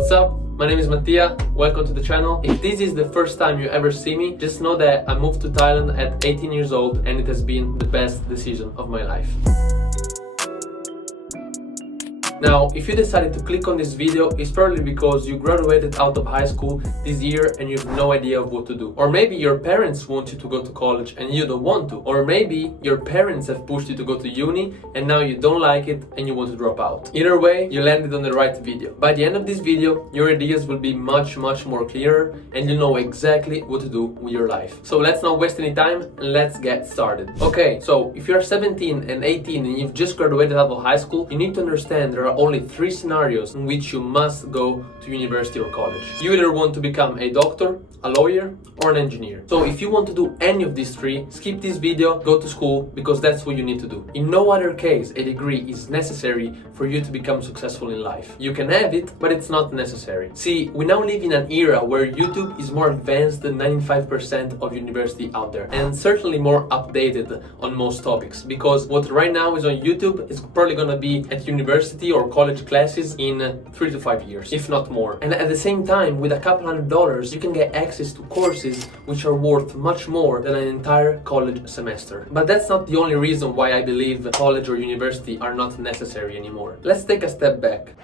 What's up? My name is Mattia, welcome to the channel. If this is the first time you ever see me, just know that I moved to Thailand at 18 years old and it has been the best decision of my life. Now, if you decided to click on this video, it's probably because you graduated out of high school this year and you have no idea of what to do. Or maybe your parents want you to go to college and you don't want to. Or maybe your parents have pushed you to go to uni and now you don't like it and you want to drop out. Either way, you landed on the right video. By the end of this video, your ideas will be much more clearer and you know exactly what to do with your life. So let's not waste any time and let's get started. Okay, so if you're 17 and 18 and you've just graduated out of high school, you need to understand there are only 3 scenarios in which you must go to university or college. You either want to become a doctor, a lawyer, or an engineer. So if you want to do any of these 3, skip this video, go to school, because that's what you need to do. In no other case, a degree is necessary for you to become successful in life. You can have it, but it's not necessary. See, we now live in an era where YouTube is more advanced than 95% of university out there, and certainly more updated on most topics, because what right now is on YouTube is probably gonna be at university or college classes in 3 to 5 years, if not more. And at the same time, with a couple $100, you can get access to courses which are worth much more than an entire college semester. But that's not the only reason why I believe college or university are not necessary anymore. Let's take a step back.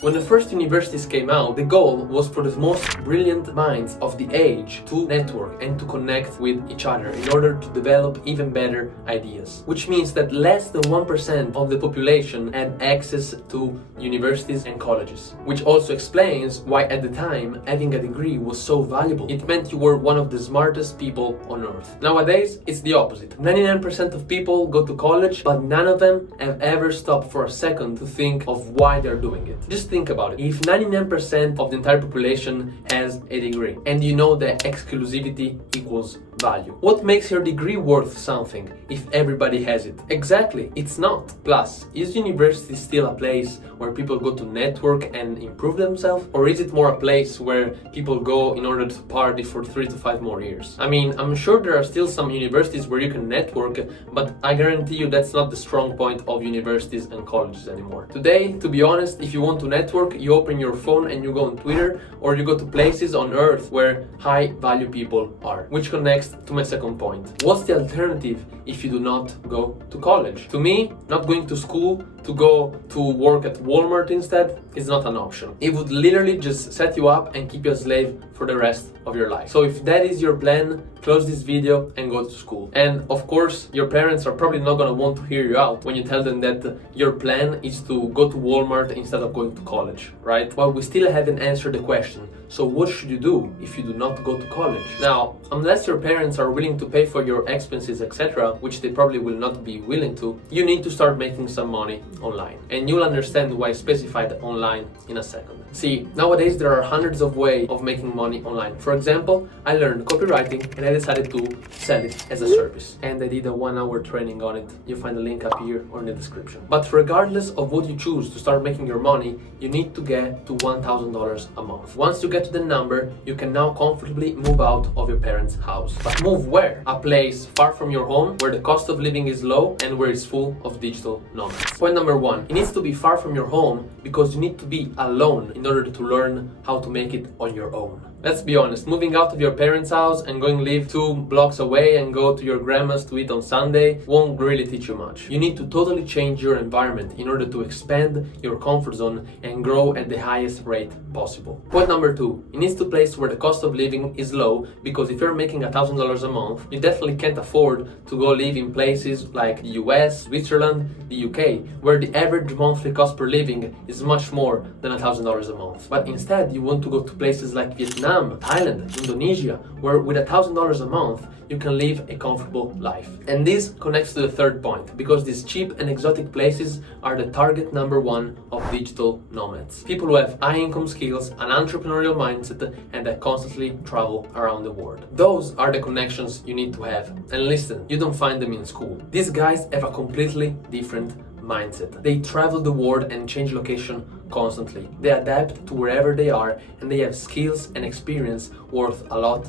When the first universities came out, the goal was for the most brilliant minds of the age to network and to connect with each other in order to develop even better ideas. Which means that less than 1% of the population had access to universities and colleges. Which also explains why at the time having a degree was so valuable. It meant you were one of the smartest people on earth. Nowadays, it's the opposite. 99% of people go to college, but none of them have ever stopped for a second to think of why they're doing it. Just think about it. If 99% of the entire population has a degree and you know that exclusivity equals value, what makes your degree worth something if everybody has it? Exactly, it's not. Plus, is university still a place where people go to network and improve themselves? Or is it more a place where people go in order to party for 3 to 5 more years? I mean, I'm sure there are still some universities where you can network, but I guarantee you that's not the strong point of universities and colleges anymore. Today, to be honest, if you want to network, you open your phone and you go on Twitter, or you go to places on earth where high value people are, which connects to my second point. What's the alternative if you do not go to college? To me, not going to school to go to work at Walmart instead is not an option. It would literally just set you up and keep you a slave for the rest of your life. So if that is your plan, close this video and go to school. And of course, your parents are probably not gonna want to hear you out when you tell them that your plan is to go to Walmart instead of going to college, right? Well, we still haven't answered the question. So what should you do if you do not go to college? Now, unless your parents are willing to pay for your expenses, etc., which they probably will not be willing to, you need to start making some money online. And you'll understand why I specified online in a second. See, nowadays there are hundreds of ways of making money online. For example, I learned copywriting and I decided to sell it as a service. And I did a 1-hour training on it. You'll find the link up here or in the description. But regardless of what you choose to start making your money, you need to get to $1,000 a month. Once you get to the number, you can now comfortably move out of your parents' house. But move where? A place far from your home, where the cost of living is low and where it's full of digital nomads. Point number 1, it needs to be far from your home because you need to be alone in order to learn how to make it on your own. Let's be honest, moving out of your parents' house and going live 2 blocks away and go to your grandma's to eat on Sunday won't really teach you much. You need to totally change your environment in order to expand your comfort zone and grow at the highest rate possible. Point number 2, it needs to be a place where the cost of living is low, because if you're making $1,000 a month, you definitely can't afford to go live in places like the US, Switzerland, the UK, where the average monthly cost per living is much more than $1,000 a month. But instead, you want to go to places like Vietnam, Thailand, Indonesia, where with $1,000 a month, you can live a comfortable life. And this connects to the third point, because these cheap and exotic places are the target number 1 of digital nomads. People who have high income skills, an entrepreneurial mindset, and that constantly travel around the world. Those are the connections you need to have. And listen, you don't find them in school. These guys have a completely different mindset. They travel the world and change location constantly. They adapt to wherever they are, and they have skills and experience worth a lot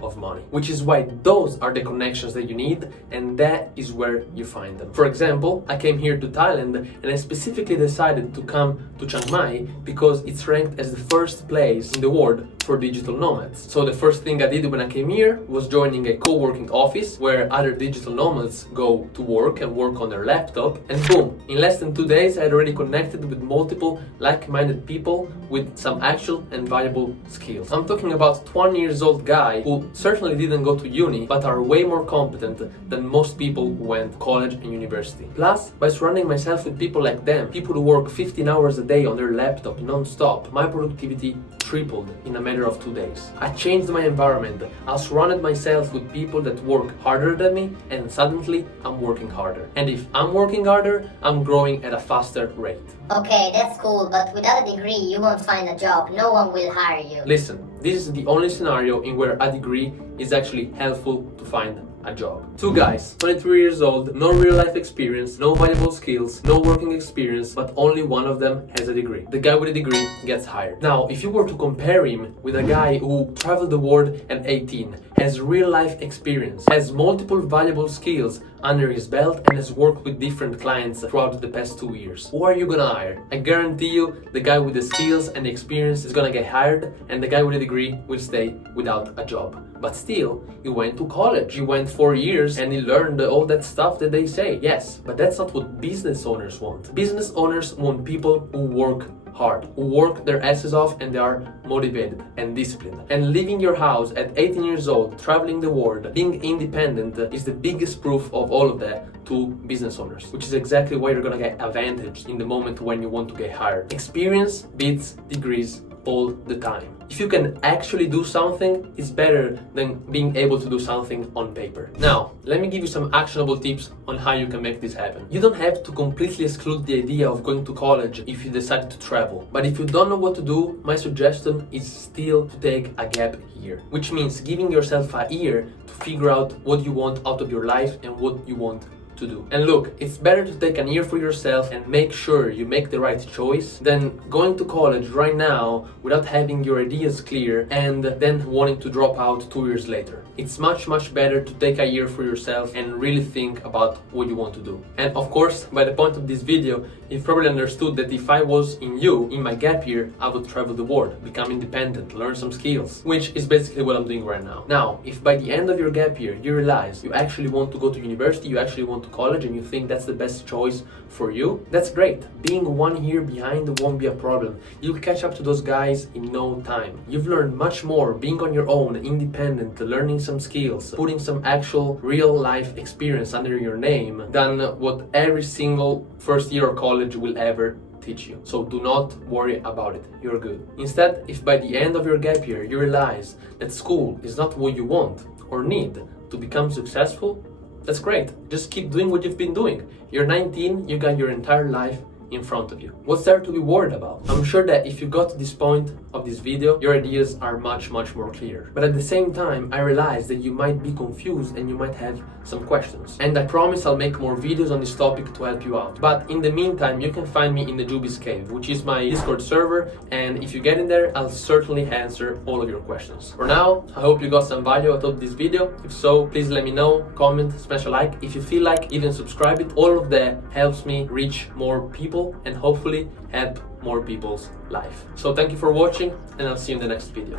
of money. Which is why those are the connections that you need, and that is where you find them. For example, I came here to Thailand, and I specifically decided to come to Chiang Mai because it's ranked as the first place in the world for digital nomads. So the first thing I did when I came here was joining a co-working office where other digital nomads go to work and work on their laptop, and boom, in less than 2 days I had already connected with multiple like-minded people with some actual and valuable skills. I'm talking about 20 years old guy who certainly didn't go to uni but are way more competent than most people who went to college and university. Plus, by surrounding myself with people like them, people who work 15 hours a day on their laptop non-stop, my productivity tripled in a matter of 2 days. I changed my environment. I surrounded myself with people that work harder than me, and suddenly I'm working harder. And if I'm working harder, I'm growing at a faster rate. Okay, that's cool, but without a degree, you won't find a job. No one will hire you. Listen, this is the only scenario in where a degree is actually helpful to find a job. Two guys, 23 years old, no real life experience, no valuable skills, no working experience, but only one of them has a degree. The guy with a degree gets hired. Now, if you were to compare him with a guy who traveled the world at 18, has real life experience, has multiple valuable skills under his belt, and has worked with different clients throughout the past 2 years, who are you gonna hire? I guarantee you the guy with the skills and the experience is gonna get hired, and the guy with a degree will stay without a job. But still, he went to college, he went 4 years, and he learned all that stuff that they say. Yes, but that's not what business owners want. Business owners want people who work hard, who work their asses off, and they are motivated and disciplined. And leaving your house at 18 years old, traveling the world, being independent is the biggest proof of all of that to business owners, which is exactly why you're gonna get advantage in the moment when you want to get hired. Experience beats degrees all the time. If you can actually do something, it's better than being able to do something on paper. Now, let me give you some actionable tips on how you can make this happen. You don't have to completely exclude the idea of going to college if you decide to travel. But if you don't know what to do, my suggestion is still to take a gap year, which means giving yourself a year to figure out what you want out of your life and what you want to do. And look, it's better to take a year for yourself and make sure you make the right choice than going to college right now without having your ideas clear and then wanting to drop out 2 years later. It's much better to take a year for yourself and really think about what you want to do. And of course, by the point of this video, you've probably understood that if I was in my gap year, I would travel the world, become independent, learn some skills, which is basically what I'm doing right now. Now, if by the end of your gap year you realize you actually want to go to university, you actually want to college, and you think that's the best choice for you, that's great. Being 1 year behind won't be a problem. You'll catch up to those guys in no time. You've learned much more being on your own, independent, learning some skills, putting some actual real life experience under your name than what every single first year of college will ever teach you. So do not worry about it, you're good. Instead, if by the end of your gap year you realize that school is not what you want or need to become successful, that's great. Just keep doing what you've been doing. You're 19, you got your entire life in front of you. What's there to be worried about? I'm sure that if you got to this point of this video, your ideas are much more clear. But at the same time, I realize that you might be confused and you might have some questions. And I promise I'll make more videos on this topic to help you out. But in the meantime, you can find me in the Juby's Cave, which is my Discord server, and if you get in there, I'll certainly answer all of your questions. For now, I hope you got some value out of this video. If so, please let me know, comment, smash a like. If you feel like, even subscribe it. All of that helps me reach more people and hopefully help more people's life. So thank you for watching, and I'll see you in the next video.